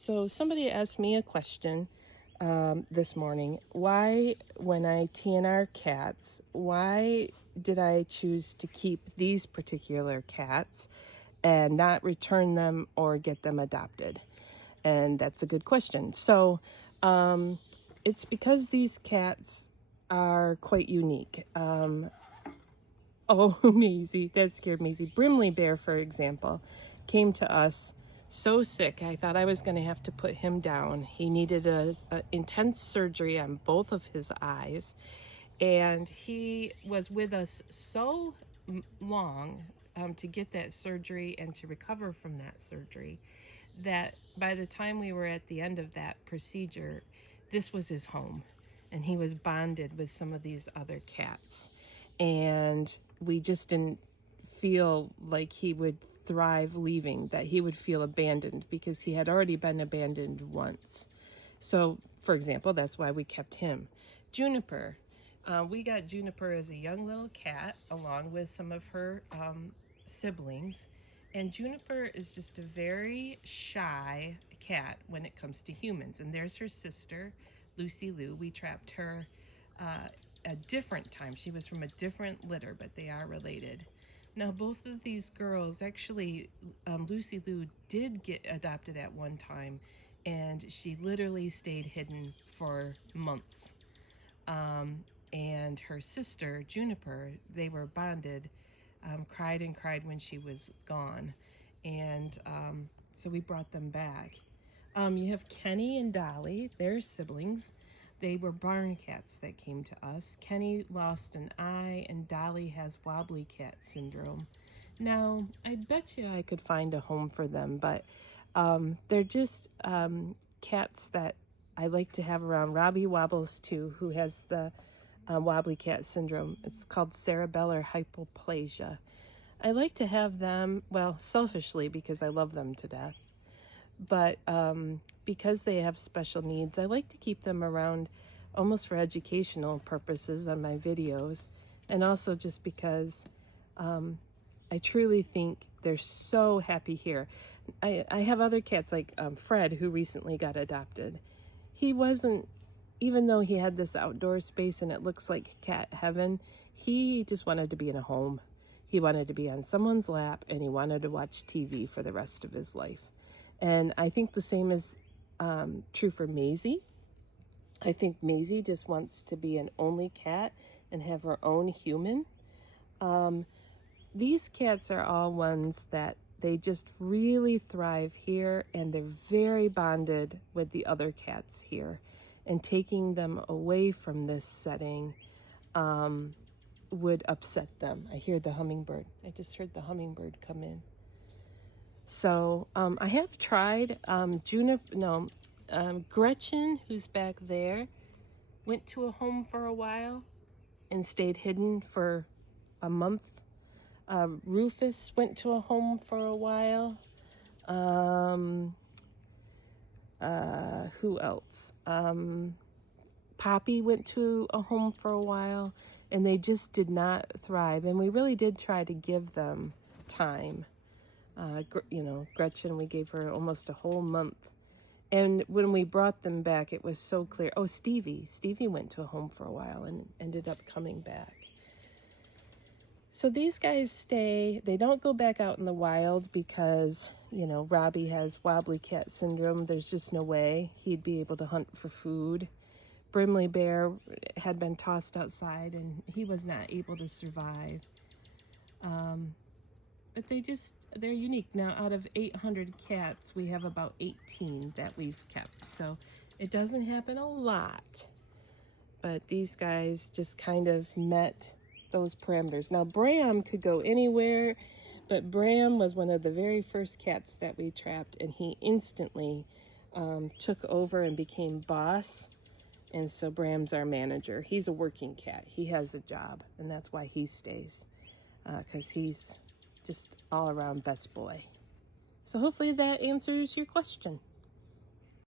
So somebody asked me a question this morning. Why, when I TNR cats, why did I choose to keep these particular cats and not return them or get them adopted? And that's a good question. So it's because these cats are quite unique. Oh, Maisie, that scared Maisie. Brimley Bear, for example, came to us so sick. I thought I was going to have to put him down. He needed a intense surgery on both of his eyes. And he was with us so long to get that surgery and to recover from that surgery that by the time we were at the end of that procedure, this was his home. And he was bonded with some of these other cats. And we just didn't feel like he would thrive leaving, that he would feel abandoned because he had already been abandoned once. So, for example, that's why we kept him. Juniper. We got Juniper as a young little cat along with some of her siblings. And Juniper is just a very shy cat when it comes to humans. And there's her sister, Lucy Lou. We trapped her a different time. She was from a different litter, but they are related. Now, both of these girls, actually, Lucy Lou did get adopted at one time, and she literally stayed hidden for months. And her sister, Juniper, they were bonded, cried and cried when she was gone. And so we brought them back. You have Kenny and Dolly, they're siblings. They were barn cats that came to us. Kenny lost an eye and Dolly has wobbly cat syndrome. Now, I bet you I could find a home for them, but they're just cats that I like to have around. Robbie wobbles too, who has the wobbly cat syndrome. It's called cerebellar hypoplasia. I like to have them, well, selfishly because I love them to death. But because they have special needs, I like to keep them around almost for educational purposes on my videos. And also just because I truly think they're so happy here. I have other cats like Fred, who recently got adopted. He wasn't, even though he had this outdoor space and it looks like cat heaven, he just wanted to be in a home. He wanted to be on someone's lap and he wanted to watch TV for the rest of his life. And I think the same is true for Maisie. I think Maisie just wants to be an only cat and have her own human. These cats are all ones that they just really thrive here, and they're very bonded with the other cats here. And taking them away from this setting would upset them. I hear the hummingbird. I just heard the hummingbird come in. So I have tried Gretchen, who's back there, went to a home for a while and stayed hidden for a month. Rufus went to a home for a while. Who else? Poppy went to a home for a while, and they just did not thrive. And we really did try to give them time. Gretchen, we gave her almost a whole month. And when we brought them back, it was so clear. Oh, Stevie went to a home for a while and ended up coming back. So these guys stay, they don't go back out in the wild because, Robbie has wobbly cat syndrome. There's just no way he'd be able to hunt for food. Brimley Bear had been tossed outside and he was not able to survive. But they're unique. Now, out of 800 cats, we have about 18 that we've kept. So it doesn't happen a lot. But these guys just kind of met those parameters. Now, Bram could go anywhere, but Bram was one of the very first cats that we trapped, and he instantly took over and became boss. And so Bram's our manager. He's a working cat. He has a job, and that's why he stays, because he's just all around best boy. So hopefully that answers your question.